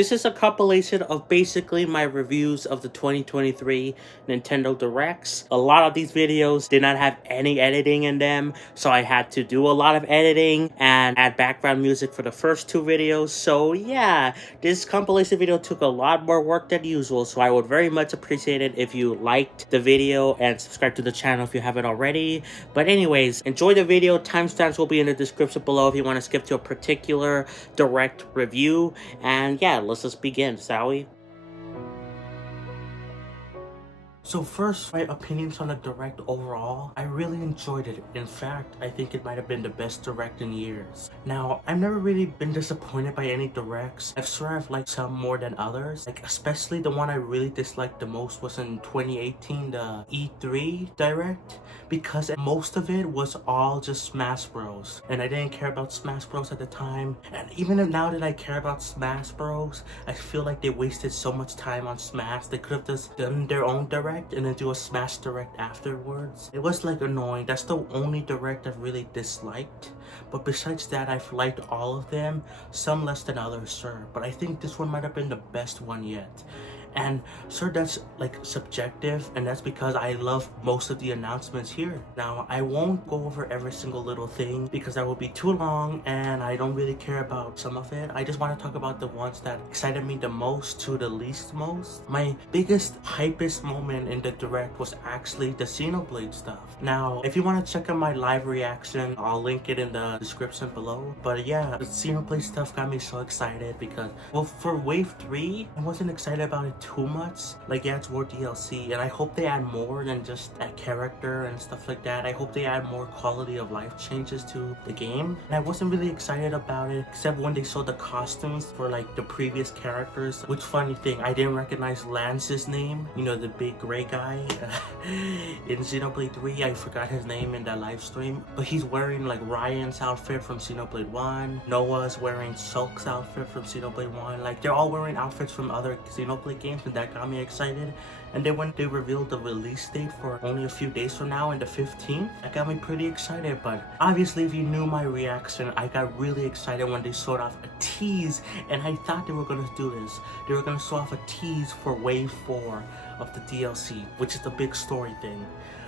This is a compilation of basically my reviews of the 2023 Nintendo Directs. A lot of these videos did not have any editing in them, so I had to do a lot of editing and add background music for the first two videos. So yeah, this compilation video took a lot more work than usual, so I would very much appreciate it if you liked the video and subscribe to the channel if you haven't already. But anyways, enjoy the video. Timestamps will be in the description below if you want to skip to a particular direct review. And yeah, let's just begin, shall we? So first, my opinions on the Direct overall, I really enjoyed it. In fact, I think it might have been the best Direct in years. Now, I've never really been disappointed by any Directs. I've swear I've liked some more than others. Like, especially the one I really disliked the most was in 2018, the E3 Direct. Because most of it was all just Smash Bros. And I didn't care about Smash Bros at the time. And even now that I care about Smash Bros, I feel like they wasted so much time on Smash. They could have just done their own Direct and then do a Smash Direct afterwards. It was like annoying. That's the only Direct I've really disliked. But besides that, I've liked all of them. Some less than others, sir. But I think this one might have been the best one yet. And sir, that's like subjective, and that's because I love most of the announcements here. Now, I won't go over every single little thing because that will be too long and I don't really care about some of it. I just want to talk about the ones that excited me the most to the least most. My biggest, hypest moment in the Direct was actually the Xenoblade stuff. Now, if you want to check out my live reaction, I'll link it in the description below. But yeah, the Xenoblade stuff got me so excited because, well, for Wave 3, I wasn't excited about it too much. Like, yeah, it's more DLC, and I hope they add more than just that character and stuff like that. I hope they add more quality of life changes to the game. And I wasn't really excited about it, except when they showed the costumes for like the previous characters. Which, funny thing, I didn't recognize Lance's name, you know, the big gray guy in Xenoblade 3. I forgot his name in that live stream, but he's wearing like Ryan's outfit from Xenoblade 1. Noah's wearing Shulk's outfit from Xenoblade 1. Like, they're all wearing outfits from other Xenoblade games, and that got me excited. And then when they revealed the release date for only a few days from now, in the 15th, that got me pretty excited. But obviously, if you knew my reaction, I got really excited when they showed off a tease, and I thought they were gonna do this. They were gonna show off a tease for Wave 4 of the DLC, which is the big story thing.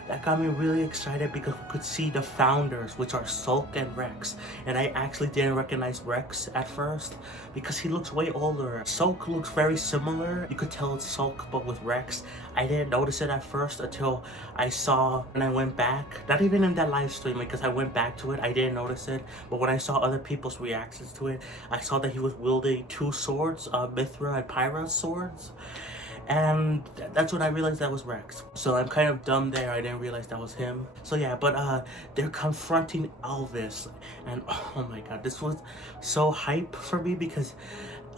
That got me really excited because we could see the founders, which are Sulk and Rex. And I actually didn't recognize Rex at first because he looks way older. Sulk looks very similar. You could tell it's Sulk but with Rex. I didn't notice it at first until I saw when I went back. Not even in that live stream, because I went back to it, I didn't notice it. But when I saw other people's reactions to it, I saw that he was wielding two swords, Mithra and Pyra swords. And that's when I realized that was Rex. So I'm kind of dumb there, I didn't realize that was him. So yeah, but they're confronting Elvis, and oh my god, this was so hype for me because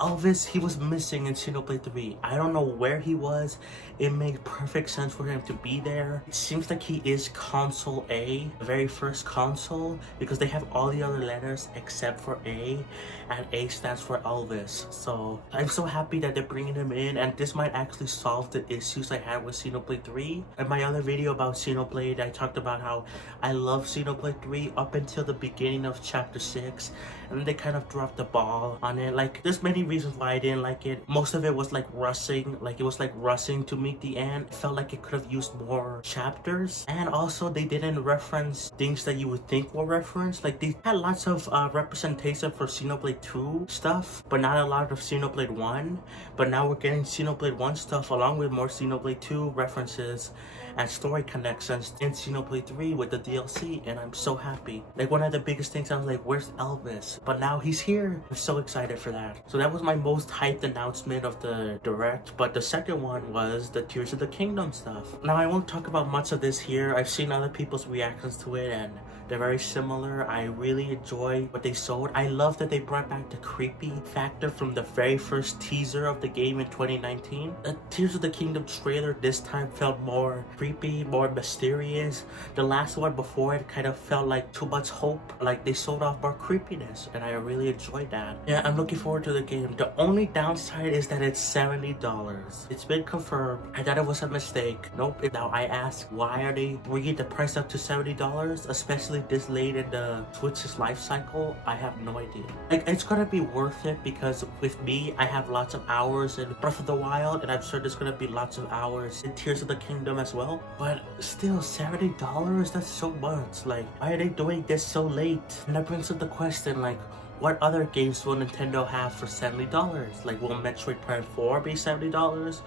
Elvis, he was missing in Xenoblade 3. I don't know where he was. It made perfect sense for him to be there. It seems like he is Console A, the very first console, because they have all the other letters except for A, and A stands for Elvis. So I'm so happy that they're bringing him in, and this might actually solve the issues I had with Xenoblade 3. In my other video about Xenoblade, I talked about how I love Xenoblade 3 up until the beginning of Chapter 6, and they kind of dropped the ball on it. Like, there's many reasons why I didn't like it. Most of it was like rushing, like it was like rushing to meet the end. It felt like it could have used more chapters, and also they didn't reference things that you would think were referenced. Like, they had lots of representation for Xenoblade 2 stuff, but not a lot of Xenoblade 1. But now we're getting Xenoblade 1 stuff along with more Xenoblade 2 references and story connections in Xenoblade 3 with the DLC, and I'm so happy. Like, one of the biggest things, I was like, where's Elvis? But now he's here. I'm so excited for that. So that was my most hyped announcement of the Direct. But the second one was the Tears of the Kingdom stuff. Now, I won't talk about much of this here. I've seen other people's reactions to it, and they're very similar. I really enjoy what they showed. I love that they brought back the creepy factor from the very first teaser of the game in 2019. The Tears of the Kingdom trailer this time felt more creepy, more mysterious. The last one before it kind of felt like too much hope. Like, they showed off more creepiness, and I really enjoyed that. Yeah, I'm looking forward to the game. game. The only downside is that it's $70. It's been confirmed. I thought it was a mistake. Nope. Now I ask, why are they bringing the price up to $70, especially this late in the Switch's life cycle? I have no idea. Like, it's gonna be worth it because with me, I have lots of hours in Breath of the Wild, and I'm sure there's gonna be lots of hours in Tears of the Kingdom as well. But still, $70? That's so much. Like, why are they doing this so late? And that brings up the question, like, what other games will Nintendo have for $70? Like, will Metroid Prime 4 be $70?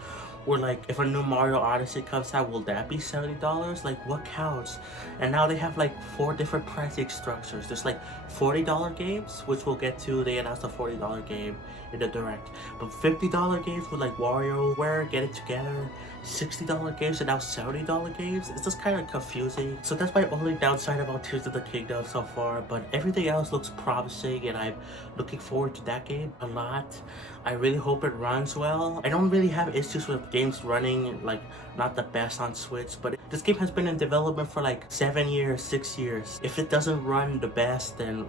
Or like, if a new Mario Odyssey comes out, will that be $70? Like, what counts? And now they have like 4 different pricing structures. There's like $40 games, which we'll get to. They announced a $40 game in the Direct. But $50 games with like WarioWare, Get It Together, $60 games, and now $70 games. It's just kind of confusing. So that's my only downside about Tears of the Kingdom so far. But everything else looks promising, and I'm looking forward to that game a lot. I really hope it runs well. I don't really have issues with games running like not the best on Switch, but this game has been in development for like 7 years, 6 years. If it doesn't run the best, then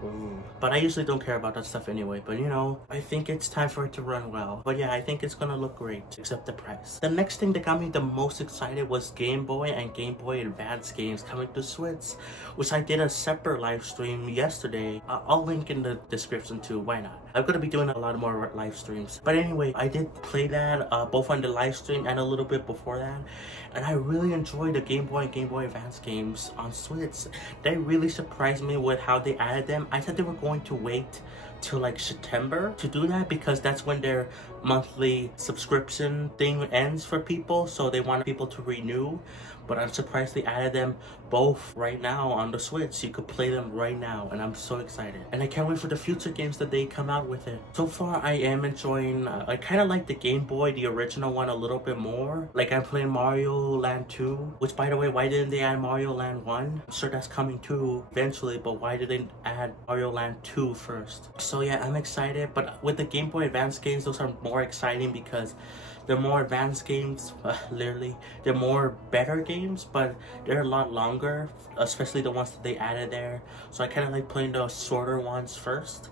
but I usually don't care about that stuff anyway. But you know, I think it's time for it to run well. But yeah, I think it's gonna look great, except the price. The next thing that got me the most excited was Game Boy and Game Boy Advance games coming to Switch, which I did a separate live stream yesterday. I'll link in the description too, why not? I'm gonna be doing a lot more live streams. But anyway, I did play that both on the live stream and a little bit before that. And I really enjoyed the Game Boy and Game Boy Advance games on Switch. They really surprised me with how they added them. I thought they were going to wait till like September to do that because that's when their monthly subscription thing ends for people, so they want people to renew. But I'm surprised they added them both right now on the Switch. You could play them right now, and I'm so excited. And I can't wait for the future games that they come out with it. So far, I am enjoying, I kind of like the Game Boy, the original one, a little bit more. Like, I'm playing Mario Land 2, which, by the way, why didn't they add Mario Land 1? I'm sure that's coming too eventually, but why did they add Mario Land 2 first? So yeah, I'm excited, but with the Game Boy Advance games, those are more exciting because they're more advanced games, literally. They're more better games, but they're a lot longer, especially the ones that they added there. So I kind of like playing the shorter ones first.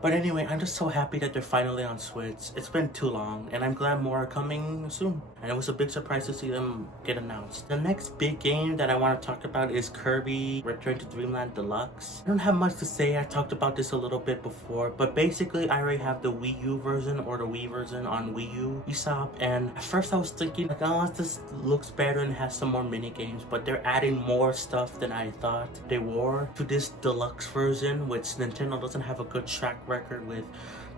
But anyway, I'm just so happy that they're finally on Switch. It's been too long, and I'm glad more are coming soon. And it was a big surprise to see them get announced. The next big game that I want to talk about is Kirby Return to Dreamland Deluxe. I don't have much to say. I talked about this a little bit before, but basically I already have the Wii U version or the Wii version on Wii U eShop. And at first I was thinking, like, oh, this looks better and has some more mini games, but they're adding more stuff than I thought they were to this deluxe version, which Nintendo doesn't have a good track record with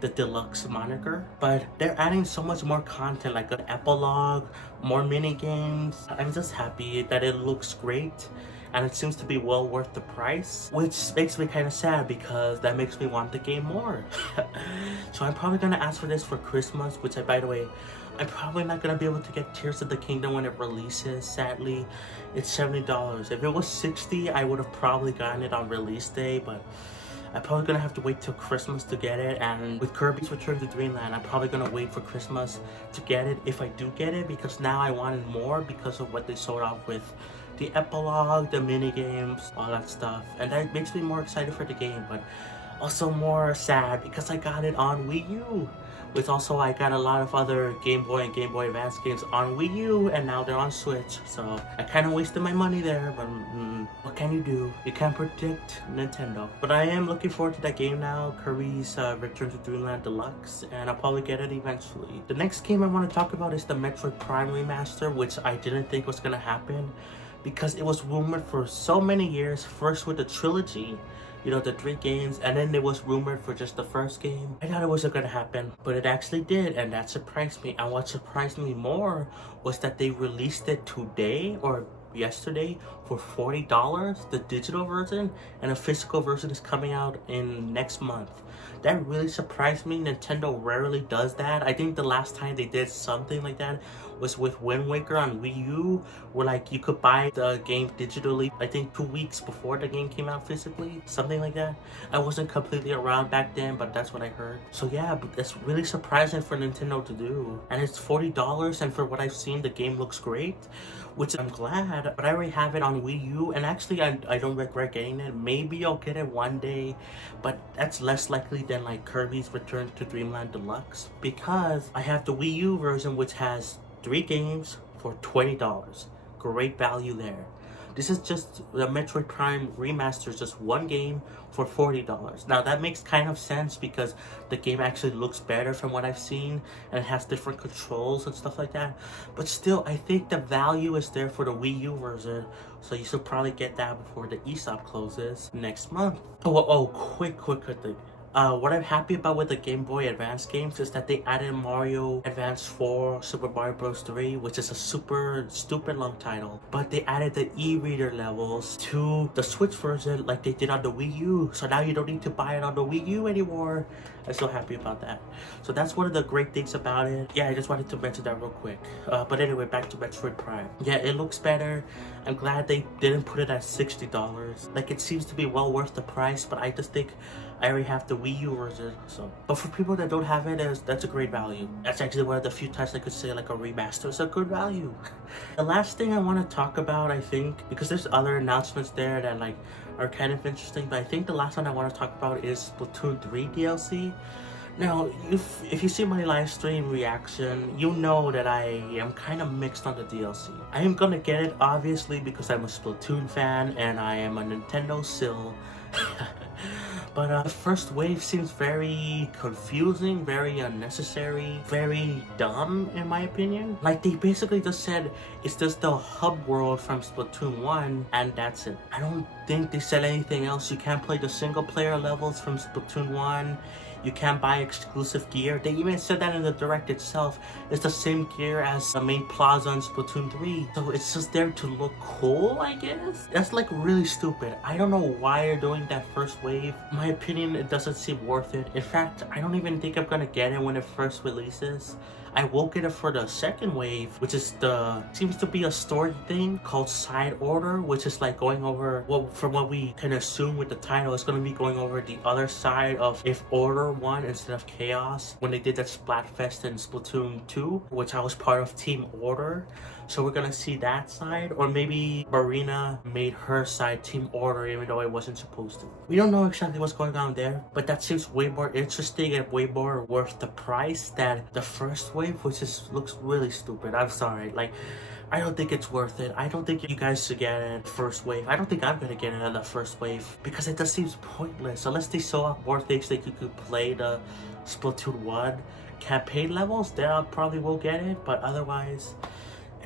the deluxe moniker, but they're adding so much more content, like an epilogue, more mini games. I'm just happy that it looks great and it seems to be well worth the price, which makes me kind of sad because that makes me want the game more. So I'm probably gonna ask for this for Christmas, which by the way, I'm probably not gonna be able to get Tears of the Kingdom when it releases. Sadly, it's $70. If it was $60, I would have probably gotten it on release day, but I'm probably gonna have to wait till Christmas to get it. And with Kirby's Return to Dreamland, I'm probably gonna wait for Christmas to get it if I do get it, because now I wanted more because of what they sold off with the epilogue, the mini games, all that stuff. And that makes me more excited for the game, but also more sad because I got it on Wii U. Which also, I got a lot of other Game Boy and Game Boy Advance games on Wii U, and now they're on Switch. So I kind of wasted my money there, but what can you do? You can't predict Nintendo. But I am looking forward to that game now, Kirby's Return to Dreamland Deluxe, and I'll probably get it eventually. The next game I want to talk about is the Metroid Prime Remaster, which I didn't think was going to happen because it was rumored for so many years, first with the trilogy, you know, the 3 games, and then it was rumored for just the first game. I thought it wasn't gonna happen, but it actually did, and that surprised me. And what surprised me more was that they released it today or yesterday for $40, the digital version, and a physical version is coming out in next month. That really surprised me. Nintendo rarely does that. I think the last time they did something like that was with Wind Waker on Wii U, where like you could buy the game digitally, I think 2 weeks before the game came out physically, something like that. I wasn't completely around back then, but that's what I heard. So yeah, but that's really surprising for Nintendo to do. And it's $40, and for what I've seen, the game looks great, which I'm glad. But I already have it on Wii U, and actually I don't regret getting it. Maybe I'll get it one day, but that's less likely likely than like Kirby's Return to Dreamland Deluxe, because I have the Wii U version, which has 3 games for $20. Great value there. This is just the Metroid Prime Remaster, is just 1 game for $40. Now that makes kind of sense because the game actually looks better from what I've seen, and it has different controls and stuff like that. But still, I think the value is there for the Wii U version, so you should probably get that before the eShop closes next month. Quick thing. What I'm happy about with the Game Boy Advance games is that they added Mario Advance 4, Super Mario Bros. 3, which is a super stupid long title. But they added the e-reader levels to the Switch version like they did on the Wii U. So now you don't need to buy it on the Wii U anymore. I'm so happy about that. So that's one of the great things about it. Yeah, I just wanted to mention that real quick. But anyway, back to Metroid Prime. Yeah, it looks better. I'm glad they didn't put it at $60. Like, it seems to be well worth the price, but I just think I already have the Wii U version, so. But for people that don't have it, that's a great value. That's actually one of the few times I could say like a remaster is a good value. The last thing I want to talk about, I think, because there's other announcements there that like are kind of interesting, but I think the last one I want to talk about is Splatoon 3 DLC. Now, if you see my live stream reaction, you know that I am kind of mixed on the DLC. I am gonna get it, obviously, because I'm a Splatoon fan and I am a Nintendo shill. But the first wave seems very confusing, very unnecessary, very dumb in my opinion. Like, they basically just said it's just the hub world from Splatoon 1 and that's it. I don't think they said anything else. You can't play the single player levels from Splatoon 1. You can't buy exclusive gear. They even said that in the Direct itself. It's the same gear as the main plaza in Splatoon 3. So it's just there to look cool, I guess? That's like really stupid. I don't know why they're doing that first wave. In my opinion, it doesn't seem worth it. In fact, I don't even think I'm gonna get it when it first releases. I will get it for the second wave, which is seems to be a story thing called Side Order, which is like going over, well, from what we can assume with the title, it's going to be going over the other side of if Order won instead of Chaos, when they did that Splatfest in Splatoon 2, which I was part of Team Order. So we're gonna see that side, or maybe Marina made her side Team Order even though it wasn't supposed to. We don't know exactly what's going on there, but that seems way more interesting and way more worth the price than the first wave, which looks really stupid. I'm sorry, like, I don't think it's worth it. I don't think you guys should get it first wave. I don't think I'm gonna get it on the first wave because it just seems pointless unless they show off more things that you could play the Splatoon 1 campaign levels. Then I probably will get it, but otherwise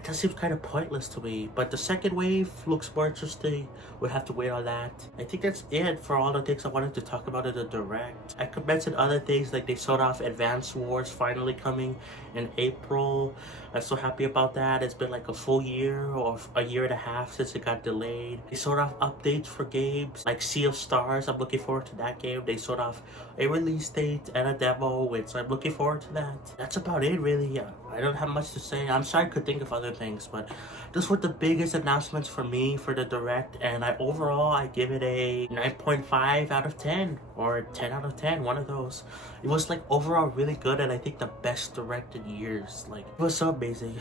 that seems kind of pointless to me. But the second wave looks more interesting. We'll have to wait on that. I think that's it for all the things I wanted to talk about in the Direct. I could mention other things like they showed off Advance Wars finally coming in April. I'm so happy about that. It's been like a full year or a year and a half since it got delayed. They showed off updates for games like Sea of Stars. I'm looking forward to that game. They showed off a release date and a demo, so I'm looking forward to that. That's about it, really. I don't have much to say. I'm sure I could think of other things, but those were the biggest announcements for me for the Direct, and overall I give it a 9.5 out of 10 or 10 out of 10, one of those. It was like overall really good, and I think the best Direct in years. Like, it was so amazing.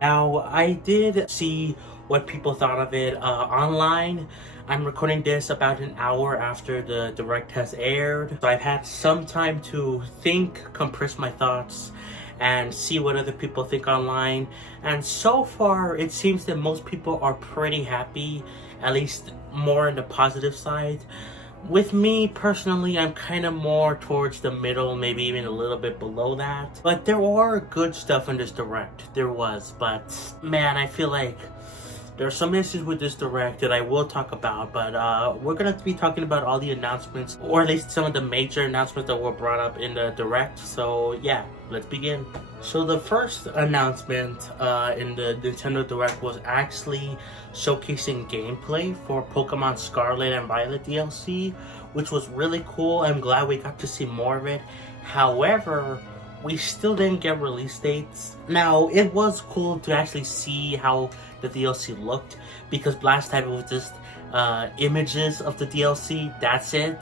Now, I did see what people thought of it online. I'm recording this about an hour after the Direct has aired, so I've had some time to think, compress my thoughts, and see what other people think online. And so far, it seems that most people are pretty happy, at least more on the positive side. With me personally, I'm kind of more towards the middle, maybe even a little bit below that. But there were good stuff in this Direct, there was, but man, I feel like there are some issues with this Direct that I will talk about, but we're going to be talking about all the announcements, or at least some of the major announcements that were brought up in the Direct. So yeah, let's begin. So the first announcement in the Nintendo Direct was actually showcasing gameplay for Pokemon Scarlet and Violet DLC, which was really cool. I'm glad we got to see more of it. However, we still didn't get release dates. Now, it was cool to actually see how the DLC looked, because last time it was just images of the DLC, that's it.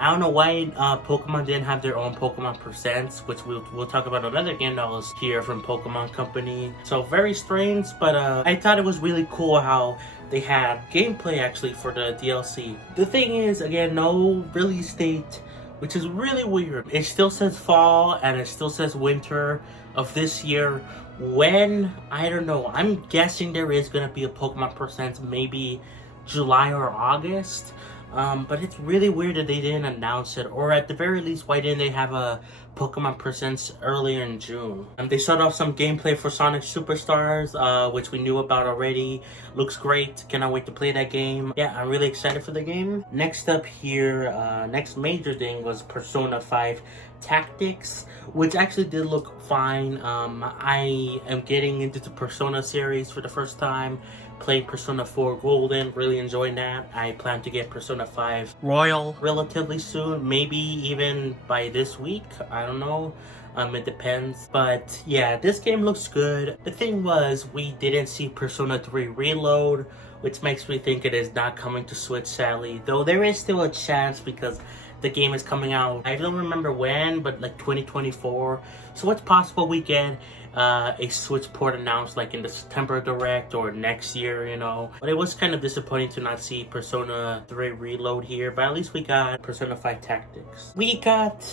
I don't know why Pokemon didn't have their own Pokemon Presents, which we'll talk about another game that was here from Pokemon Company. So very strange, but I thought it was really cool how they had gameplay actually for the DLC. The thing is, again, no release date, which is really weird. It still says fall and it still says winter of this year. When, I don't know. I'm guessing there is gonna be a Pokemon Presents maybe July or August. But it's really weird that they didn't announce it, or at the very least, why didn't they have a Pokemon Presents earlier in June? They showed off some gameplay for Sonic Superstars, which we knew about already. Looks great. Cannot wait to play that game. Yeah, I'm really excited for the game. Next up here, next major thing was Persona 5 Tactics, which actually did look fine. I am getting into the Persona series for the first time. Played Persona 4 Golden, really enjoying that. I plan to get Persona 5 Royal relatively soon, maybe even by this week. I don't know. It depends. But yeah, this game looks good. The thing was, we didn't see Persona 3 Reload, which makes me think it is not coming to Switch, sadly. Though there is still a chance because the game is coming out, I don't remember when, but like 2024. So it's possible we get a Switch port announced like in the September Direct or next year, you know. But it was kind of disappointing to not see Persona 3 Reload here, but at least we got Persona 5 Tactics. We got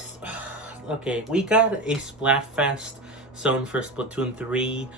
we got a Splatfest zone for Splatoon 3,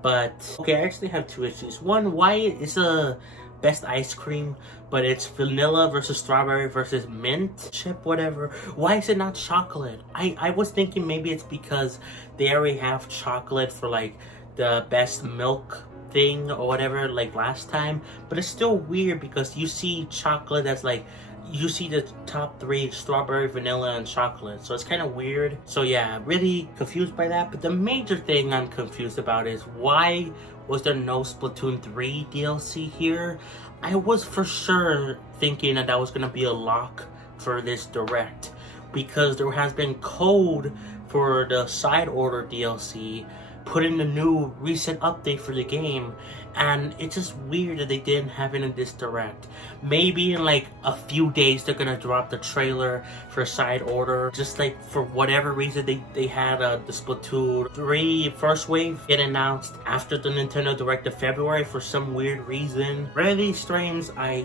but okay, I actually have two issues. One, why is a best ice cream, but it's vanilla versus strawberry versus mint chip, whatever. Why is it not chocolate? I was thinking maybe it's because they already have chocolate for like the best milk thing or whatever like last time, but it's still weird because you see chocolate that's like, you see the top three: strawberry, vanilla, and chocolate. So it's kind of weird. So yeah, really confused by that. But the major thing I'm confused about is why was there no Splatoon 3 DLC here? I was for sure thinking that was going to be a lock for this Direct, because there has been code for the side order DLC put in the new recent update for the game, and it's just weird that they didn't have it in this Direct. Maybe in like a few days they're gonna drop the trailer for side order, just like for whatever reason they had the Splatoon 3 first wave get announced after the Nintendo Direct of February for some weird reason. Really strange. I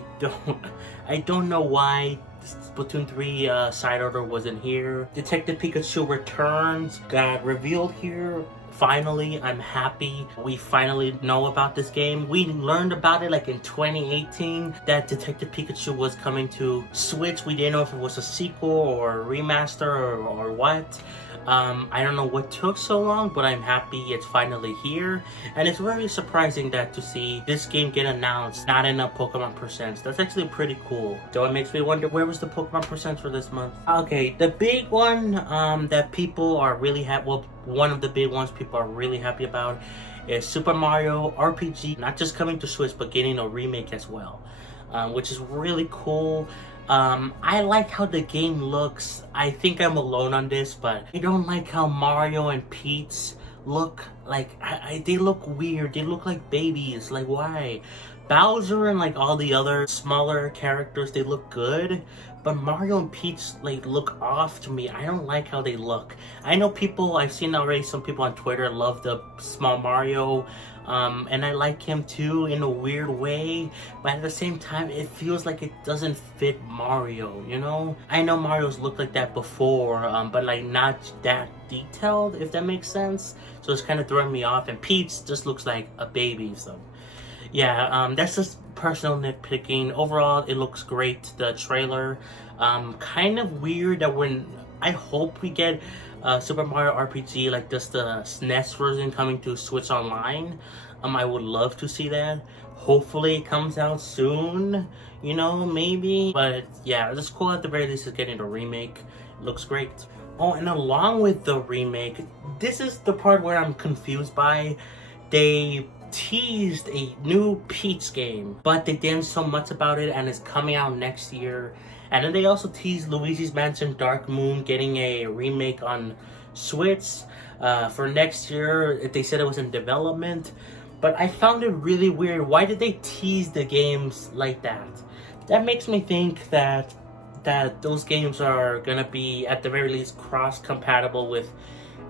don't know why Splatoon 3 side order wasn't here. Detective Pikachu Returns got revealed here. Finally, I'm happy. We finally know about this game. We learned about it like in 2018 that Detective Pikachu was coming to Switch. We didn't know if it was a sequel or a remaster or what. I don't know what took so long, but I'm happy it's finally here. And it's very surprising that to see this game get announced not in a Pokemon Presents. That's actually pretty cool. So it makes me wonder, where was the Pokemon Presents for this month? Okay, the big one that people are really happy, well, one of the big ones people are really happy about is Super Mario RPG, not just coming to Switch, but getting a remake as well, which is really cool. I like how the game looks. I think I'm alone on this, but I don't like how Mario and Peach look. Like, they look weird. They look like babies. Like, why? Bowser and like all the other smaller characters, they look good, but Mario and Peach like look off to me. I don't like how they look. I know people, I've seen already some people on Twitter love the small Mario, and I like him too in a weird way, but at the same time it feels like it doesn't fit Mario, you know? I know Mario's looked like that before, but like not that detailed, if that makes sense. So it's kind of throwing me off, and Peach just looks like a baby, so yeah, that's just personal nitpicking. Overall, it looks great, the trailer. Kind of weird that I hope we get Super Mario RPG, like just the SNES version coming to Switch Online. I would love to see that. Hopefully it comes out soon, you know, maybe. But yeah, it's cool at the very least is getting a remake. It looks great. Oh, and along with the remake, this is the part where I'm confused by. They teased a new Peach game, but they didn't so much about it, and it's coming out next year. And then they also teased Luigi's Mansion Dark Moon getting a remake on Switch for next year. They said it was in development, but I found it really weird. Why did they tease the games like that? That makes me think that that those games are gonna be at the very least cross-compatible with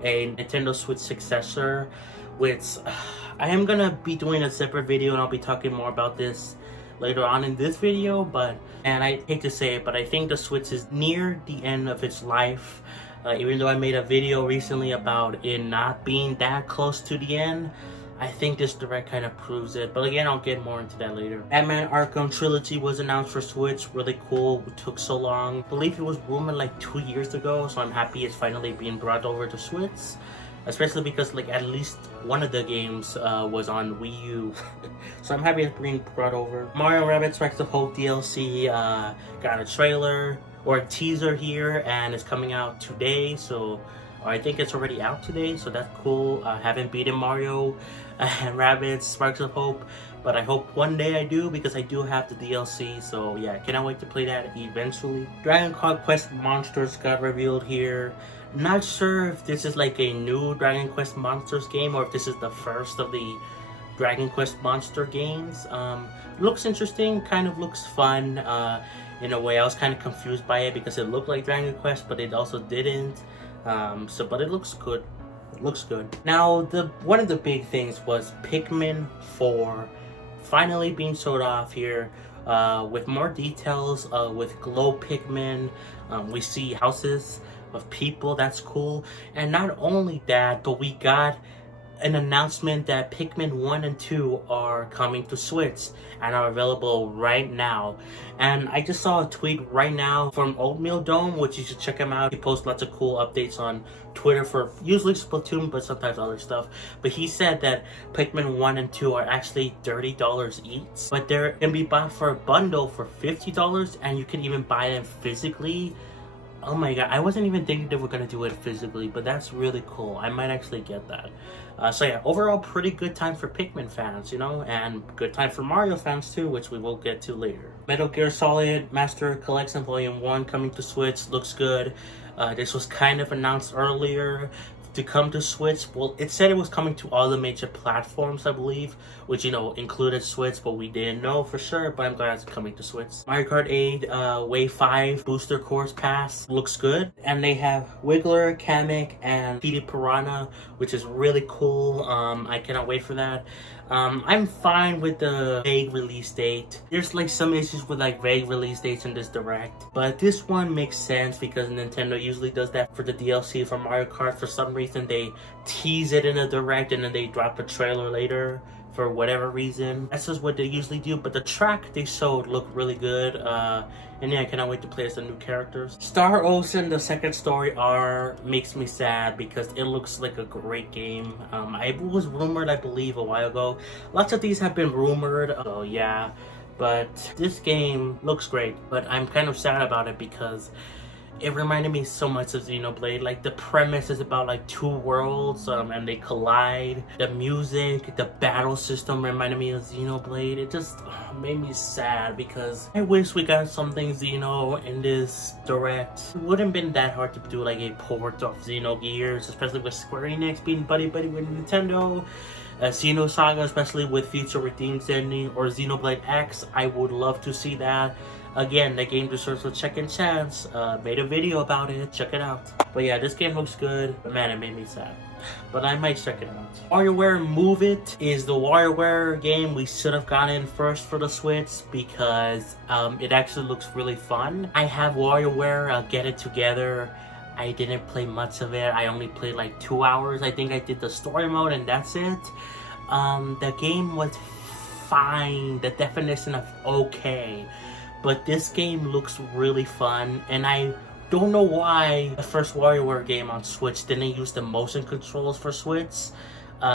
a Nintendo Switch successor, which I am gonna be doing a separate video, and I'll be talking more about this later on in this video. But, and I hate to say it, but I think the Switch is near the end of its life. Even though I made a video recently about it not being that close to the end, I think this direct kind of proves it. But again, I'll get more into that later. Batman Arkham Trilogy was announced for Switch. Really cool. It took so long. I believe it was rumored like 2 years ago, so I'm happy it's finally being brought over to Switch. Especially because like at least one of the games was on Wii U. So I'm happy it's being brought over. Mario & Rabbids Sparks of Hope DLC got a trailer or a teaser here, and it's coming out today. So I think it's already out today, so that's cool. I haven't beaten Mario and Rabbids Sparks of Hope, but I hope one day I do, because I do have the DLC. So yeah, cannot wait to play that eventually. Dragon Quest Monsters got revealed here. Not sure if this is like a new Dragon Quest Monsters game or if this is the first of the Dragon Quest Monster games. Looks interesting, kind of looks fun in a way. I was kind of confused by it because it looked like Dragon Quest, but it also didn't. But it looks good. It looks good. Now, one of the big things was Pikmin 4 finally being showed off here with more details with glow Pikmin. We see houses of people. That's cool. And not only that, but we got an announcement that Pikmin 1 and 2 are coming to Switch and are available right now. And I just saw a tweet right now from Oatmeal Dome, which you should check him out. He posts lots of cool updates on Twitter for usually Splatoon, but sometimes other stuff. But he said that Pikmin 1 and 2 are actually $30 each, but they're gonna be bought for a bundle for $50, and you can even buy them physically. Oh my god, I wasn't even thinking they were gonna do it physically, but that's really cool. I might actually get that. So yeah, overall pretty good time for Pikmin fans, you know, and good time for Mario fans too, which we will get to later. Metal Gear Solid Master Collection Volume 1 coming to Switch, looks good. This was kind of announced earlier to come to Switch. Well, it said it was coming to all the major platforms, I believe, which, you know, included Switch, but we didn't know for sure. But I'm glad it's coming to Switch. Mario Kart 8 Wave 5 Booster Course Pass looks good, and they have Wiggler, Kamek, and Petey Piranha, which is really cool. I cannot wait for that. I'm fine with the vague release date. There's like some issues with like vague release dates in this direct, but this one makes sense because Nintendo usually does that for the DLC for Mario Kart. For some reason they tease it in a direct and then they drop a trailer later for whatever reason. That's just what they usually do, but the track they showed looked really good. And yeah, I cannot wait to play as the new characters. Star Ocean, the second story R, makes me sad because it looks like a great game. It was rumored, I believe, a while ago. Lots of these have been rumored, so yeah. But this game looks great, but I'm kind of sad about it because it reminded me so much of Xenoblade. Like, the premise is about like two worlds and they collide. The music, the battle system reminded me of Xenoblade. It just made me sad because I wish we got something Xeno in this direct. It wouldn't have been that hard to do like a port of Xenogears, especially with Square Enix being buddy-buddy with Nintendo. Xenosaga, especially with Future Redeemed ending, or Xenoblade X, I would love to see that. Again, the game deserves a second chance. Made a video about it, check it out. But yeah, this game looks good, but man, it made me sad. But I might check it out. WarioWare Move It is the WarioWare game we should have gotten first for the Switch because it actually looks really fun. I have WarioWare Get It Together. I didn't play much of it. I only played like 2 hours. I think I did the story mode and that's it. The game was fine, the definition of okay. But this game looks really fun, and I don't know why the first WarioWare game on Switch didn't use the motion controls for Switch.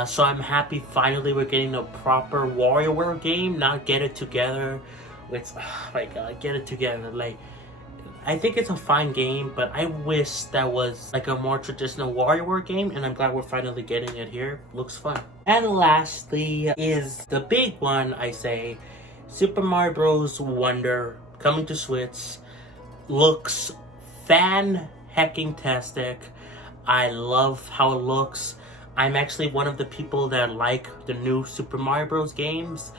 So I'm happy finally we're getting a proper WarioWare game, not Get It Together. Which, oh my god, Get It Together. Like, I think it's a fine game, but I wish that was like a more traditional WarioWare game, and I'm glad we're finally getting it here. Looks fun. And lastly is the big one, I say. Super Mario Bros. Wonder coming to Switch. Looks fan-hecking-tastic. I love how it looks. I'm actually one of the people that like the new Super Mario Bros. Games.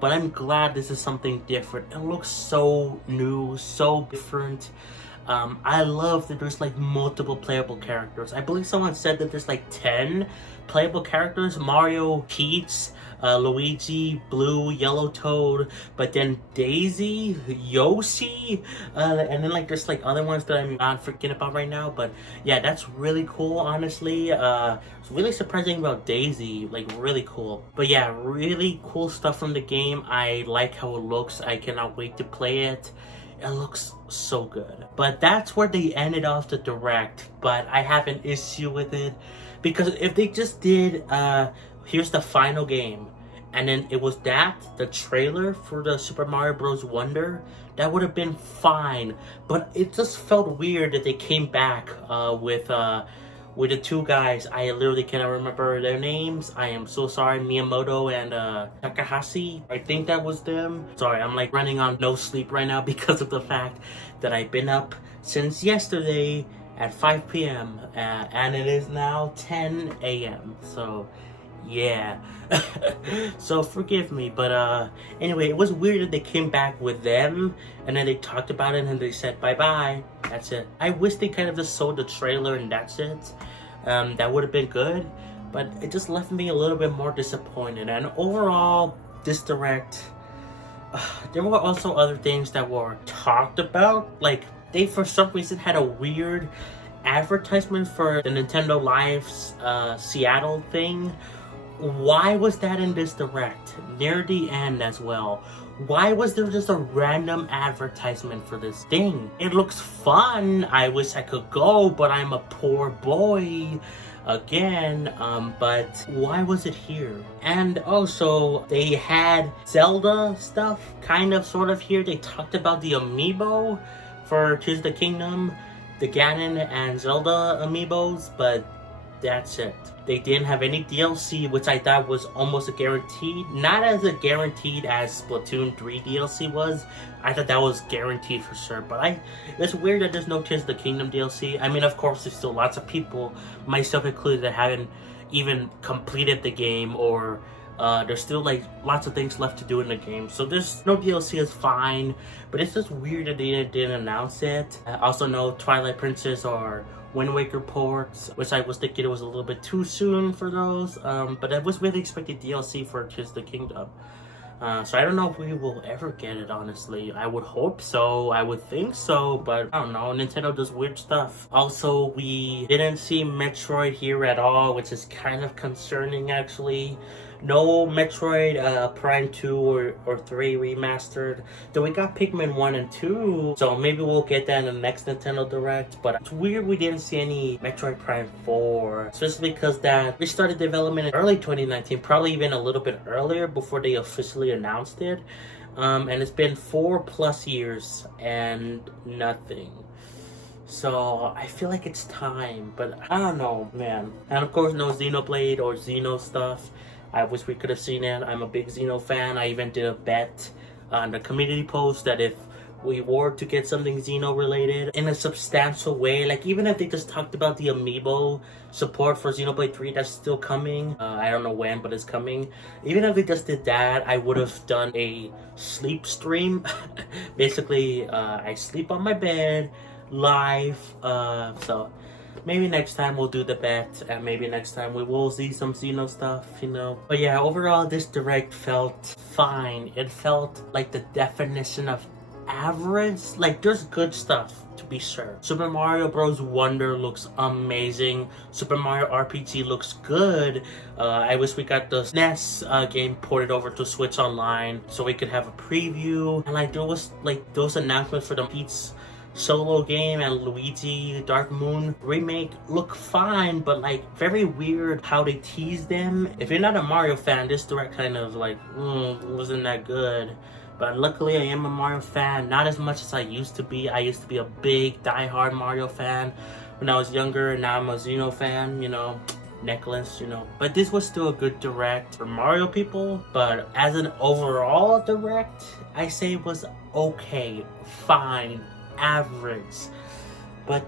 but I'm glad this is something different. It looks so new, so different. I love that there's like multiple playable characters. I believe someone said that there's like 10 playable characters. Mario, Peach, Luigi, Blue, Yellow Toad, but then Daisy, Yoshi, and then like there's like other ones that I'm not forgetting about right now. But yeah, that's really cool, honestly. It's really surprising about Daisy, like really cool. But yeah, really cool stuff from the game. I like how it looks. I cannot wait to play it. It looks so good. But that's where they ended off the direct. But I have an issue with it, because if they just did here's the final game, and then it was the trailer for the Super Mario Bros. Wonder, that would have been fine. But it just felt weird that they came back with the two guys. I literally cannot remember their names. I am so sorry. Miyamoto and Takahashi. I think that was them. Sorry, I'm like running on no sleep right now because of the fact that I've been up since yesterday at 5 p.m. And it is now 10 a.m. So yeah. So forgive me, but anyway, it was weird that they came back with them and then they talked about it and they said bye-bye. That's it. I wish they kind of just sold the trailer and that's it. That would have been good, but it just left me a little bit more disappointed. And overall, this direct, there were also other things that were talked about. Like, they for some reason had a weird advertisement for the Nintendo Live's Seattle thing. Why was that in this direct? Near the end as well. Why was there just a random advertisement for this thing? It looks fun. I wish I could go, but I'm a poor boy again. But why was it here? And also, they had Zelda stuff kind of sort of here. They talked about the amiibo for Tears of the Kingdom, the Ganon and Zelda amiibos, but that's it. They didn't have any DLC, which I thought was almost a guaranteed. Not as a guaranteed as Splatoon 3 DLC was. I thought that was guaranteed for sure. But it's weird that there's no Tears of the Kingdom DLC. I mean, of course, there's still lots of people, myself included, that haven't even completed the game, or there's still like lots of things left to do in the game. So there's no DLC is fine, but it's just weird that they didn't announce it. Also, no Twilight Princess or Wind Waker ports, which I was thinking it was a little bit too soon for those. But I was really expecting DLC for Tears of the Kingdom. So I don't know if we will ever get it, honestly. I would hope so, I would think so, but I don't know. Nintendo does weird stuff. Also, we didn't see Metroid here at all, which is kind of concerning, actually. No Metroid Prime 2 or 3 remastered. Though we got Pikmin 1 and 2, so maybe we'll get that in the next Nintendo Direct. But it's weird we didn't see any Metroid Prime 4, especially because that restarted development in early 2019, probably even a little bit earlier before they officially announced it. And it's been 4+ years and nothing. So I feel like it's time, but I don't know, man. And of course, no Xenoblade or Xeno stuff. I wish we could have seen it. I'm a big Xeno fan. I even did a bet on the community post that if we were to get something Xeno related in a substantial way, like even if they just talked about the amiibo support for Xenoblade 3, that's still coming. I don't know when, but it's coming. Even if they just did that, I would have done a sleep stream. Basically, I sleep on my bed live. So maybe next time we'll do the bet, and maybe next time we will see some Xeno stuff, you know. But yeah, overall this direct felt fine. It felt like the definition of average. Like, there's good stuff, to be sure. Super Mario Bros. Wonder looks amazing. Super Mario RPG looks good. I wish we got the SNES game ported over to Switch Online so we could have a preview. And like, there was like those announcements for the Peach solo game and Luigi Dark Moon remake look fine, but like very weird how they tease them. If you're not a Mario fan, this direct kind of like wasn't that good. But luckily I am a Mario fan, not as much as I used to be. I used to be a big die-hard Mario fan when I was younger, and now I'm a Xeno fan, you know, necklace, you know. But this was still a good direct for Mario people. But as an overall direct, I say it was okay, fine, average. But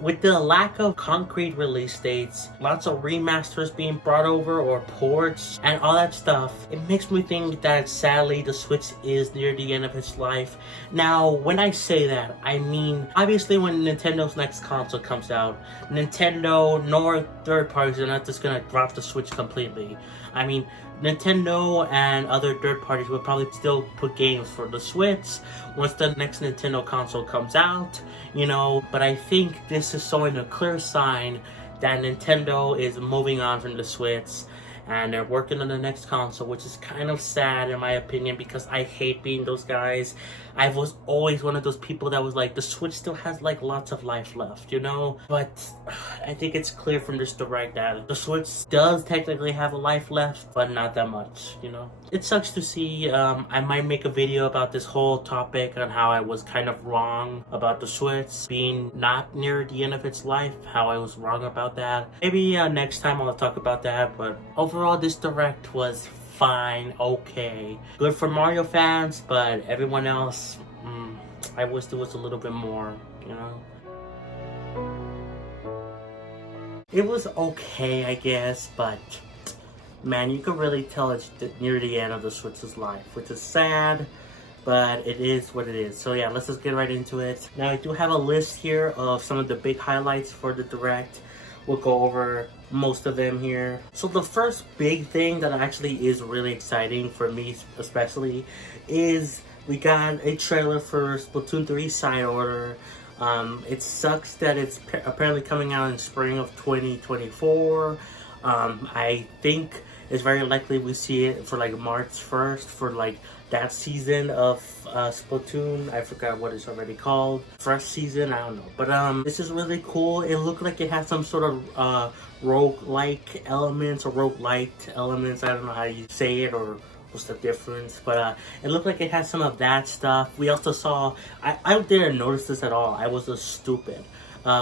with the lack of concrete release dates, lots of remasters being brought over or ports and all that stuff, it makes me think that sadly the Switch is near the end of its life. Now, when I say that, I mean obviously when Nintendo's next console comes out, Nintendo nor third parties are not just gonna drop the Switch completely. I mean, Nintendo and other third parties will probably still put games for the Switch once the next Nintendo console comes out, you know, but I think this is showing a clear sign that Nintendo is moving on from the Switch and they're working on the next console, which is kind of sad in my opinion because I hate being those guys. I was always one of those people that was like, the Switch still has like lots of life left, you know? But I think it's clear from this direct that the Switch does technically have a life left, but not that much, you know? It sucks to see. I might make a video about this whole topic on how I was kind of wrong about the Switch being not near the end of its life, how I was wrong about that. Maybe next time I'll talk about that, but overall this direct was fine, okay. Good for Mario fans, but everyone else, I wish there was a little bit more, you know? It was okay, I guess, but man, you can really tell it's near the end of the Switch's life, which is sad, but it is what it is. So yeah, let's just get right into it. Now I do have a list here of some of the big highlights for the direct. We'll go over most of them here. So the first big thing that actually is really exciting for me especially is we got a trailer for Splatoon 3 Side Order. It sucks that it's apparently coming out in spring of 2024. I think it's very likely we see it for like March 1st for like that season of Splatoon. I forgot what it's already called. First season, I don't know. But this is really cool. It looked like it had some sort of rogue-like elements or rogue-lite elements. I don't know how you say it or what's the difference. But it looked like it had some of that stuff. We also saw, I didn't notice this at all. I was just stupid.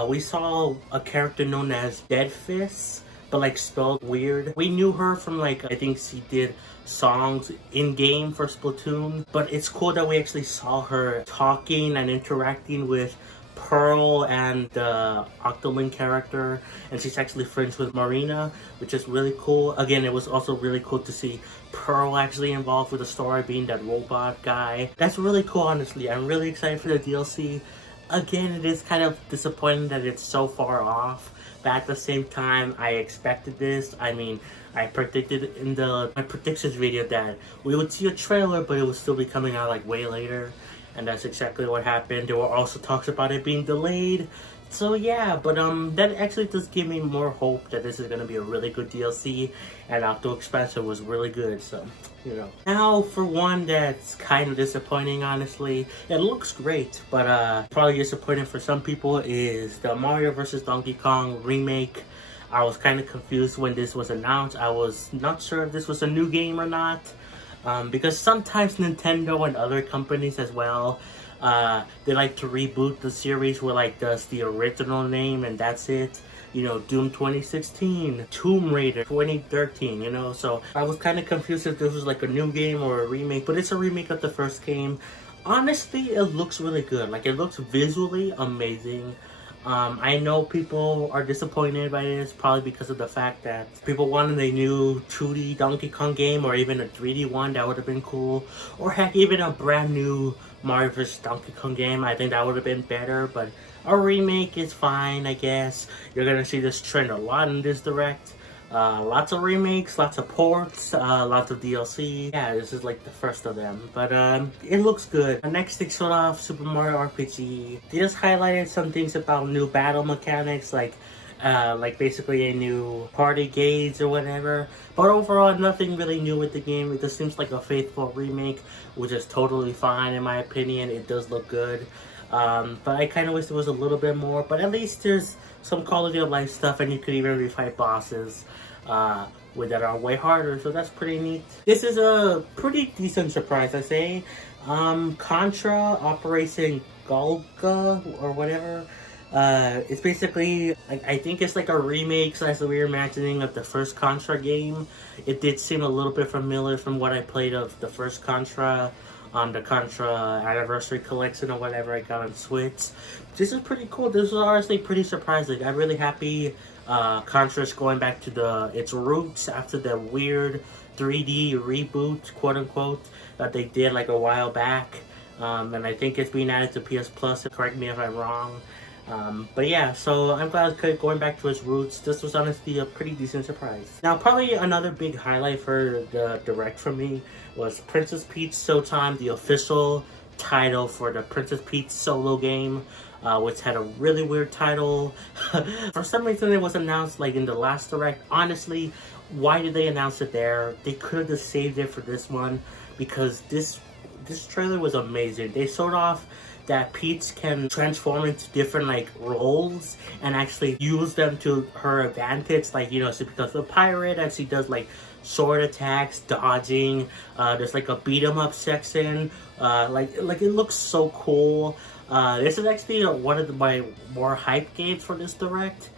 We saw a character known as Deadfist, but like spelled weird. We knew her from like, I think she did songs in game for Splatoon, but it's cool that we actually saw her talking and interacting with Pearl and the Octoling character, and she's actually friends with Marina, which is really cool. Again, it was also really cool to see Pearl actually involved with the story, being that robot guy. That's really cool, honestly. I'm really excited for the DLC. Again, it is kind of disappointing that it's so far off, but at the same time, I expected this. I mean, I predicted in my predictions video that we would see a trailer, but it would still be coming out like way later. And that's exactly what happened. There were also talks about it being delayed. So yeah, but that actually does give me more hope that this is going to be a really good DLC. And Octo Expansion was really good, so, you know. Now, for one that's kind of disappointing, honestly. It looks great, but probably disappointing for some people is the Mario vs. Donkey Kong remake. I was kind of confused when this was announced. I was not sure if this was a new game or not. Because sometimes Nintendo and other companies as well, they like to reboot the series with like the original name and that's it. You know, Doom 2016, Tomb Raider 2013, you know. So I was kind of confused if this was like a new game or a remake, but it's a remake of the first game. Honestly, it looks really good. Like, it looks visually amazing. I know people are disappointed by this, probably because of the fact that people wanted a new 2D Donkey Kong game, or even a 3D one. That would have been cool. Or heck, even a brand new Mario vs. Donkey Kong game. I think that would have been better, but a remake is fine, I guess. You're gonna see this trend a lot in this direct. Lots of remakes, lots of ports, lots of DLC. Yeah, this is like the first of them, but it looks good. Next, they showed off Super Mario RPG. They just highlighted some things about new battle mechanics, like basically a new party gauge or whatever. But overall, nothing really new with the game. It just seems like a faithful remake, which is totally fine in my opinion. It does look good. But I kind of wish there was a little bit more, but at least there's some quality of life stuff, and you could even refight bosses that are way harder, so that's pretty neat. This is a pretty decent surprise, I say. Contra Operation Golga or whatever. It's basically, I think it's like a remake / a reimagining of the first Contra game. It did seem a little bit familiar from what I played of the first Contra. on the Contra Anniversary Collection or whatever I got on Switch. This is pretty cool. This was honestly pretty surprising. I'm really happy Contra's going back to its roots after the weird 3D reboot, quote unquote, that they did like a while back. And I think it's being added to PS Plus. Correct me if I'm wrong. But yeah, so I'm glad it's going back to its roots. This was honestly a pretty decent surprise. Now, probably another big highlight for the Direct for me was Princess Peach Showtime, the official title for the Princess Peach solo game, which had a really weird title. For some reason, it was announced like in the last Direct. Honestly, why did they announce it there? They could have just saved it for this one, because this trailer was amazing. They showed off that Peach can transform into different like roles and actually use them to her advantage. Like, you know, she becomes a pirate and she does like sword attacks, dodging. There's like a beat 'em up section. Like it looks so cool. This is actually one of my more hype games for this Direct,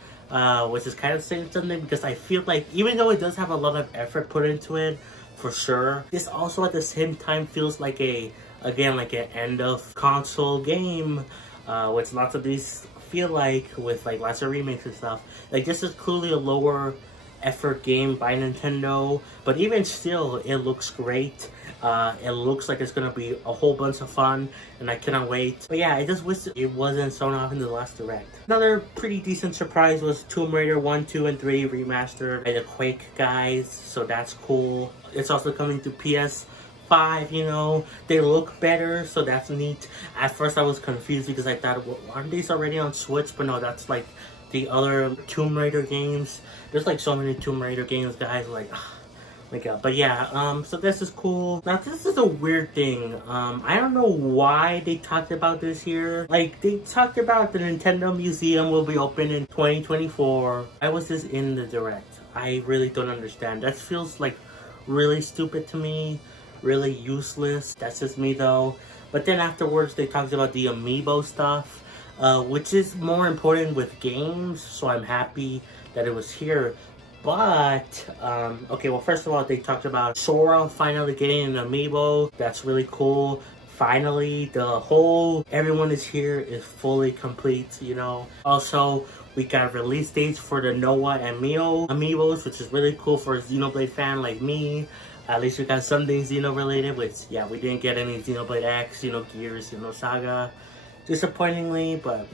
which is kind of saying something, because I feel like even though it does have a lot of effort put into it, for sure, this also at the same time feels like again, like an end of console game, which lots of these feel like, with like lots of remakes and stuff. Like, this is clearly a lower effort game by Nintendo, but even still, it looks great. It looks like it's gonna be a whole bunch of fun, and I cannot wait. But yeah, I just wish it wasn't shown off in the last Direct. Another pretty decent surprise was Tomb Raider 1, 2, and 3 remastered by the Quake guys, so that's cool. It's also coming to PS5, you know, they look better, so that's neat. At first I was confused because I thought, well, aren't these already on Switch? But no, that's like the other Tomb Raider games. There's like so many Tomb Raider games, guys, like, my god. But yeah, so this is cool. Now, this is a weird thing. I don't know why they talked about this here. Like, they talked about the Nintendo Museum will be open in 2024. Why was this in the Direct? I really don't understand. That feels like really stupid to me, really useless. That's just me though. But then afterwards they talked about the amiibo stuff, which is more important with games, so I'm happy that it was here. But okay, well, first of all, they talked about Sora finally getting an amiibo. That's really cool. Finally, the whole everyone is here is fully complete, you know. Also, we got release dates for the Noah and Mio amiibos, which is really cool for a Xenoblade fan like me. At least we got something Xeno related, which, yeah, we didn't get any Xenoblade X, Xenogears, Xenosaga. Disappointingly, but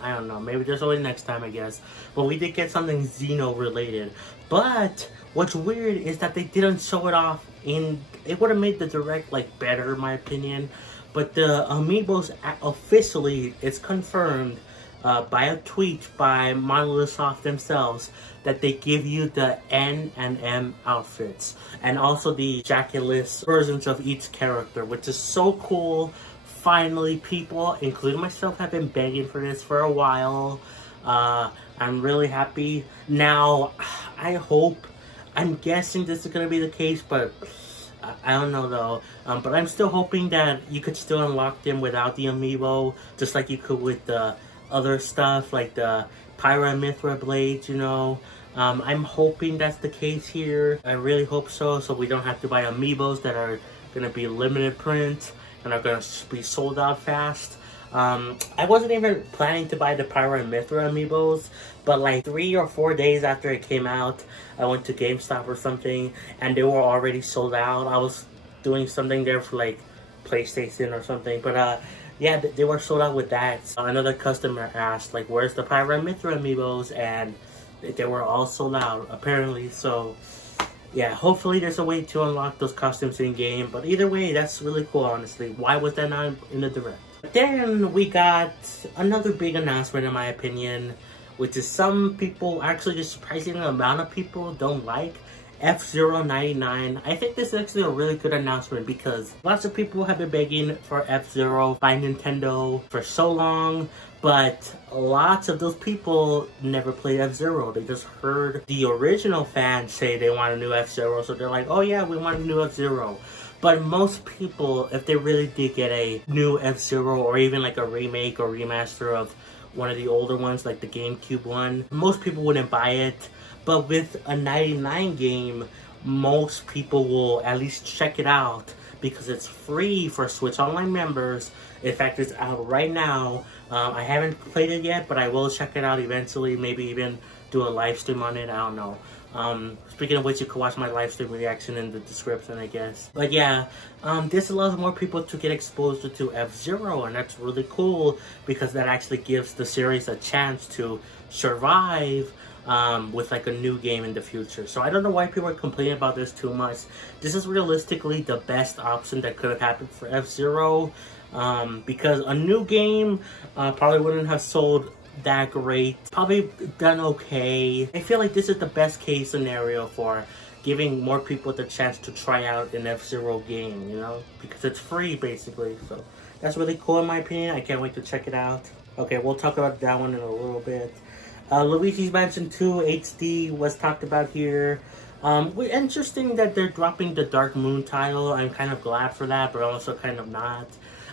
I don't know. Maybe there's always next time, I guess. But we did get something Xeno related. But what's weird is that they didn't show it off in... It would have made the Direct, like, better, in my opinion. But the amiibos, officially, it's confirmed by a tweet by Monolith Soft themselves, that they give you the N and M outfits, and also the jacketless versions of each character, which is so cool. Finally, people, including myself, have been begging for this for a while. I'm really happy. Now, I'm guessing this is gonna be the case, but I don't know though. But I'm still hoping that you could still unlock them without the amiibo, just like you could with the other stuff, like the Pyra and Mithra blades, you know. I'm hoping that's the case here. I really hope so, so we don't have to buy amiibos that are gonna be limited print and are gonna be sold out fast. I wasn't even planning to buy the Pyra and Mithra amiibos, but like 3 or 4 days after it came out, I went to GameStop or something, and they were already sold out. I was doing something there for like PlayStation or something, but yeah, they were sold out with that. So another customer asked, like, where's the Pyra and Mithra amiibos? And they were all sold out, apparently. So yeah, hopefully there's a way to unlock those costumes in game. But either way, that's really cool, honestly. Why was that not in the Direct? But then we got another big announcement, in my opinion, which is some people, actually the surprising amount of people, don't like. F-Zero 99. I think this is actually a really good announcement, because lots of people have been begging for F-Zero by Nintendo for so long, but lots of those people never played F-Zero. They just heard the original fans say they want a new F-Zero, so they're like, oh yeah, we want a new F-Zero. But most people, if they really did get a new F-Zero, or even like a remake or remaster of one of the older ones, like the GameCube one, most people wouldn't buy it. But with a 99 game, most people will at least check it out, because it's free for Switch Online members. In fact, it's out right now. I haven't played it yet, but I will check it out eventually. Maybe even do a live stream on it. I don't know. Speaking of which, you can watch my live stream reaction in the description, I guess. But yeah, this allows more people to get exposed to F-Zero, and that's really cool because that actually gives the series a chance to survive with like a new game in the future. So I don't know why people are complaining about this too much. This is realistically the best option that could have happened for F-Zero, because a new game probably wouldn't have sold that great, probably done okay. I feel like this is the best case scenario for giving more people the chance to try out an F-Zero game, you know, because it's free basically. So that's really cool in my opinion. I can't wait to check it out. Okay, we'll talk about that one in a little bit. Luigi's Mansion 2 HD was talked about here. Interesting that they're dropping the Dark Moon title. I'm kind of glad for that, but also kind of not.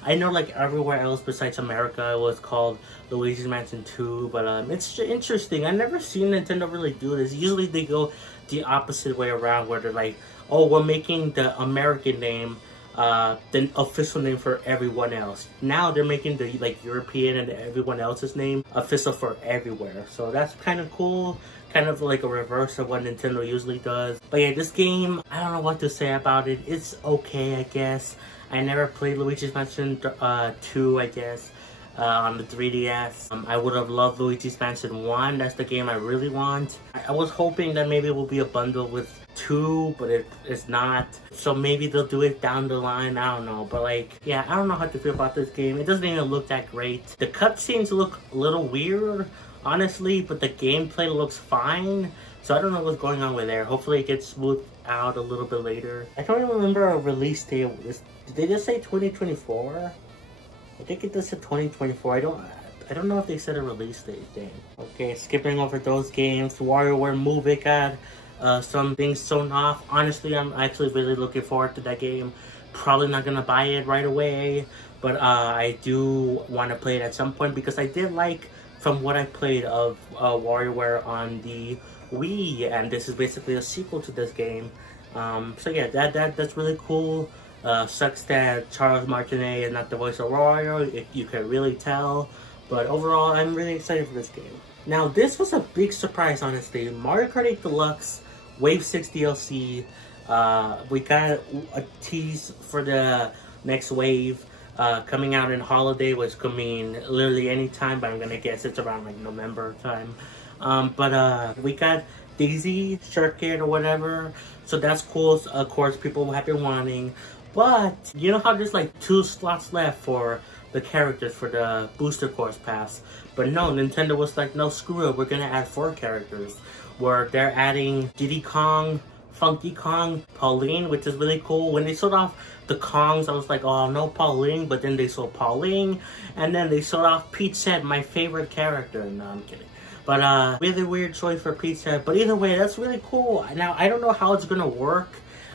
I know like everywhere else besides America it was called Luigi's Mansion 2, but it's interesting. I've never seen Nintendo really do this. Usually they go the opposite way around, where they're like, oh, we're making the American name the official name for everyone else. Now they're making the like European and everyone else's name official for everywhere. So that's kind of cool. Kind of like a reverse of what Nintendo usually does. But yeah, this game, I don't know what to say about it. It's okay, I guess. I never played Luigi's Mansion 2, I guess, on the 3DS. I would have loved Luigi's Mansion 1. That's the game I really want. I was hoping that maybe it will be a bundle with 2, but it's not. So maybe they'll do it down the line. I don't know. But like, yeah, I don't know how to feel about this game. It doesn't even look that great. The cutscenes look a little weird, honestly, but the gameplay looks fine. So I don't know what's going on with there. Hopefully it gets smoothed out a little bit later. I don't even remember a release date. Did they just say 2024? I think it does say 2024. I don't know if they said a release date thing. Okay, skipping over those games. WarioWare Move It got some things sewn off. Honestly, I'm actually really looking forward to that game. Probably not gonna buy it right away, but I do want to play it at some point because I did like from what I played of WarioWare on the Wii, and this is basically a sequel to this game. So yeah, that's really cool. Sucks that Charles Martinet is not the voice of Wario. You can really tell, but overall, I'm really excited for this game. Now, this was a big surprise, honestly. Mario Kart 8 Deluxe Wave 6 DLC. We got a tease for the next wave coming out in holiday, which could mean literally any time, but I'm gonna guess it's around like November time. But we got Daisy Circuit or whatever, so that's cool. Of course, people have been wanting, but you know how there's like 2 slots left for the characters for the booster course pass, but no, Nintendo was like, no, screw it, we're gonna add 4 characters, where they're adding Diddy Kong, Funky Kong, Pauline, which is really cool. When they showed off the Kongs, I was like, oh, no Pauline, but then they showed Pauline, and then they showed off Peach Head, my favorite character. No, I'm kidding. But really weird choice for Peach Head, but either way, that's really cool. Now, I don't know how it's gonna work.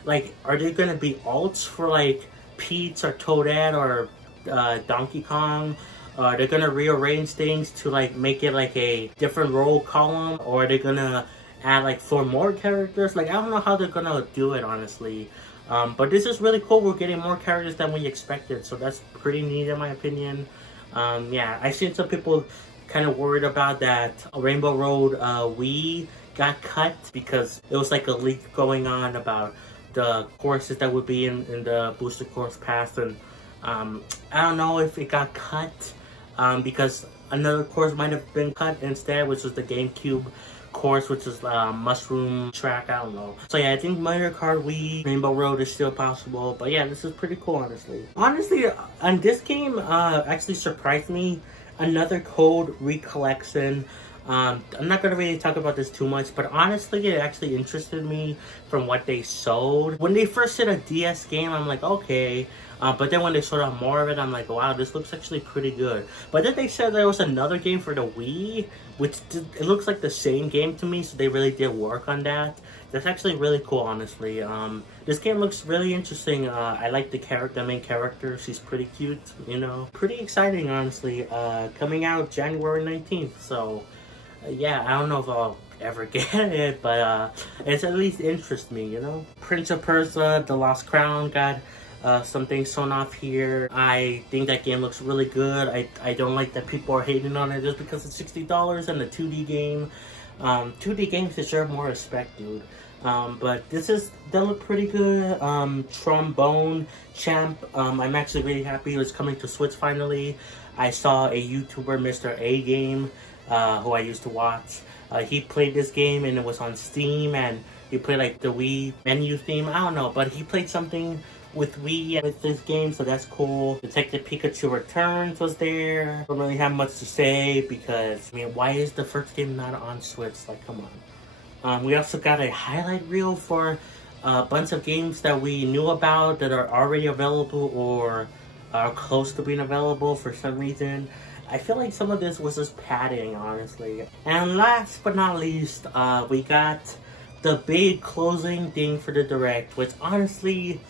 Like, are there gonna be alts for like Peach or Toadette or Donkey Kong? Are they gonna rearrange things to like make it like a different role column, or are they gonna add like 4 more characters? Like, I don't know how they're gonna do it, honestly. But this is really cool. We're getting more characters than we expected, so that's pretty neat in my opinion. Yeah, I've seen some people kind of worried about that Rainbow Road Wii got cut because it was like a leak going on about the courses that would be in the booster course pass, and I don't know if it got cut because another course might have been cut instead, which was the GameCube course, which is Mushroom Track. I don't know. So yeah, I think Mario Kart Wii Rainbow Road is still possible, but yeah, this is pretty cool, honestly. On this game actually surprised me. Another code recollection. I'm not gonna really talk about this too much, but honestly, it actually interested me from what they showed. When they first did a DS game, I'm like, okay. But then when they showed out more of it, I'm like, wow, this looks actually pretty good. But then they said there was another game for the Wii, which it looks like the same game to me, so they really did work on that. That's actually really cool, honestly. This game looks really interesting. I like the main character. She's pretty cute, you know. Pretty exciting, honestly. Coming out January 19th, so yeah, I don't know if I'll ever get it, but it's at least interests me, you know. Prince of Persia: The Lost Crown got some things shown off here. I think that game looks really good. I don't like that people are hating on it just because it's $60 and a 2D game. 2D games deserve more respect, dude. But they look pretty good. Trombone Champ, I'm actually really happy it's coming to Switch finally. I saw a YouTuber, Mr. A Game, who I used to watch. He played this game and it was on Steam, and he played like the Wii menu theme. I don't know, but he played something with Wii with this game, so that's cool. Detective Pikachu Returns was there. Don't really have much to say because, I mean, why is the first game not on Switch? Like, come on. We also got a highlight reel for a bunch of games that we knew about that are already available or are close to being available for some reason. I feel like some of this was just padding, honestly. And last but not least, we got the big closing thing for the Direct, which honestly,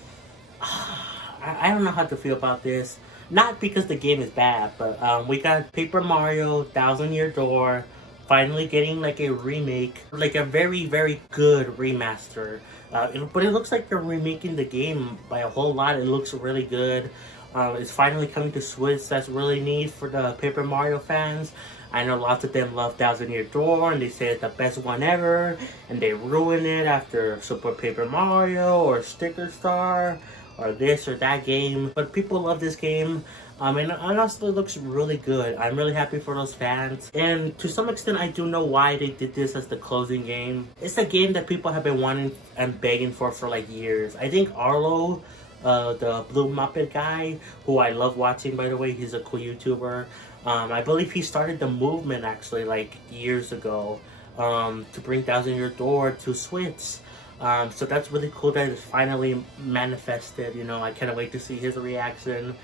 I don't know how to feel about this. Not because the game is bad, but we got Paper Mario Thousand Year Door finally getting like a remake, like a very, very good remaster. But it looks like they're remaking the game by a whole lot. It looks really good. It's finally coming to Switch. That's really neat for the Paper Mario fans. I know lots of them love Thousand Year Door and they say it's the best one ever, and they ruin it after Super Paper Mario or Sticker Star or this or that game. But people love this game. And honestly, it looks really good. I'm really happy for those fans. And to some extent, I do know why they did this as the closing game. It's a game that people have been wanting and begging for like years. I think Arlo, the Blue Muppet guy, who I love watching, by the way, he's a cool YouTuber. I believe he started the movement actually like years ago to bring Thousand Year Door to Switch. So that's really cool that it's finally manifested. You know, I can't wait to see his reaction.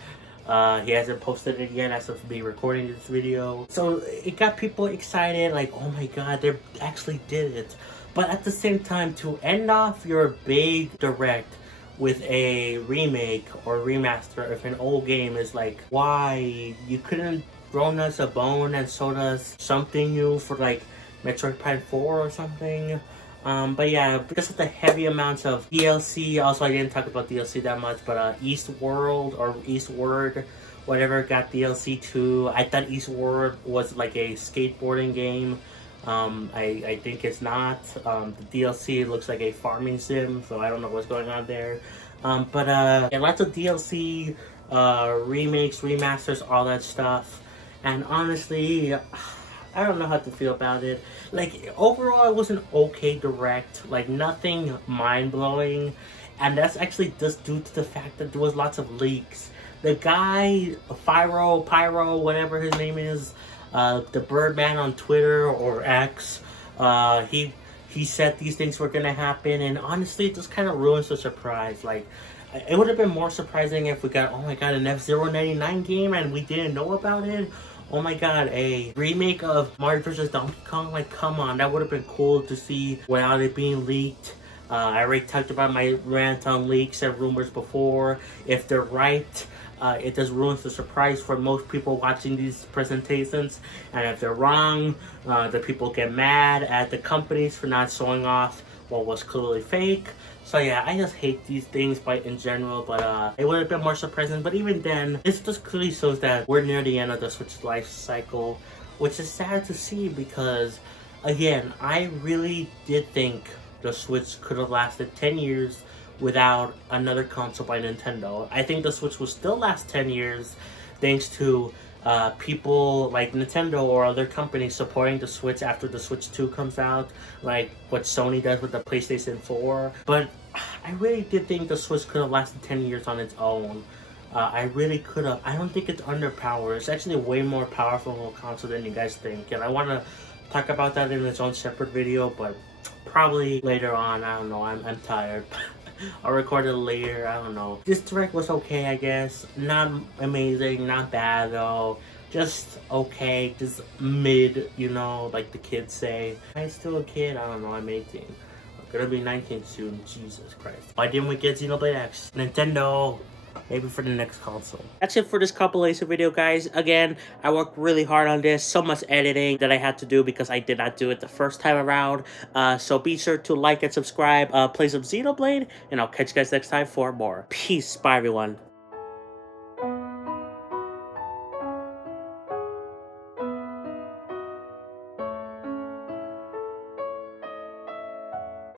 He hasn't posted it yet as of me recording this video. So it got people excited, like, oh my god, they actually did it. But at the same time, to end off your big Direct with a remake or remaster of an old game is like, why? You couldn't thrown us a bone and showed us something new for like Metroid Prime 4 or something. But yeah, because of the heavy amounts of DLC, also I didn't talk about DLC that much, but Eastworld or Eastward, whatever, got DLC too. I thought Eastward was like a skateboarding game. I think it's not. The DLC looks like a farming sim, so I don't know what's going on there. But yeah, lots of DLC, remakes, remasters, all that stuff. And honestly, I don't know how to feel about it. Like, overall, it was an okay Direct. Like, nothing mind-blowing. And that's actually just due to the fact that there was lots of leaks. The guy, Pyro, whatever his name is, the Birdman on Twitter or X, he said these things were gonna happen. And honestly, it just kind of ruins the surprise. Like, it would have been more surprising if we got, oh my god, an F-099 game and we didn't know about it. Oh my god, a remake of Mario vs. Donkey Kong? Like, come on, that would have been cool to see without it being leaked. I already talked about my rant on leaks and rumors before. If they're right, it just ruins the surprise for most people watching these presentations. And if they're wrong, the people get mad at the companies for not showing off what was clearly fake. So yeah, I just hate these things in general, but it would have been more surprising. But even then, this just clearly shows that we're near the end of the Switch life cycle, which is sad to see because, again, I really did think the Switch could have lasted 10 years without another console by Nintendo. I think the Switch will still last 10 years thanks to people like Nintendo or other companies supporting the Switch after the Switch 2 comes out, like what Sony does with the PlayStation 4. But I really did think the Switch could have lasted 10 years on its own. I really could have. I don't think it's underpowered. It's actually a way more powerful console than you guys think. And I want to talk about that in its own separate video, but probably later on. I don't know. I'm tired. I'll record it later, I don't know. This Direct was okay, I guess. Not amazing, not bad though. Just okay, just mid, you know, like the kids say. I'm still a kid, I don't know, I'm 18. I'm gonna be 19 soon, Jesus Christ. Why didn't we get Xenoblade X? Nintendo, maybe for the next console. That's it for this compilation video, guys. Again, I worked really hard on this. So much editing that I had to do because I did not do it the first time around. So be sure to like and subscribe, play some Xenoblade, and I'll catch you guys next time for more. Peace. Bye, everyone.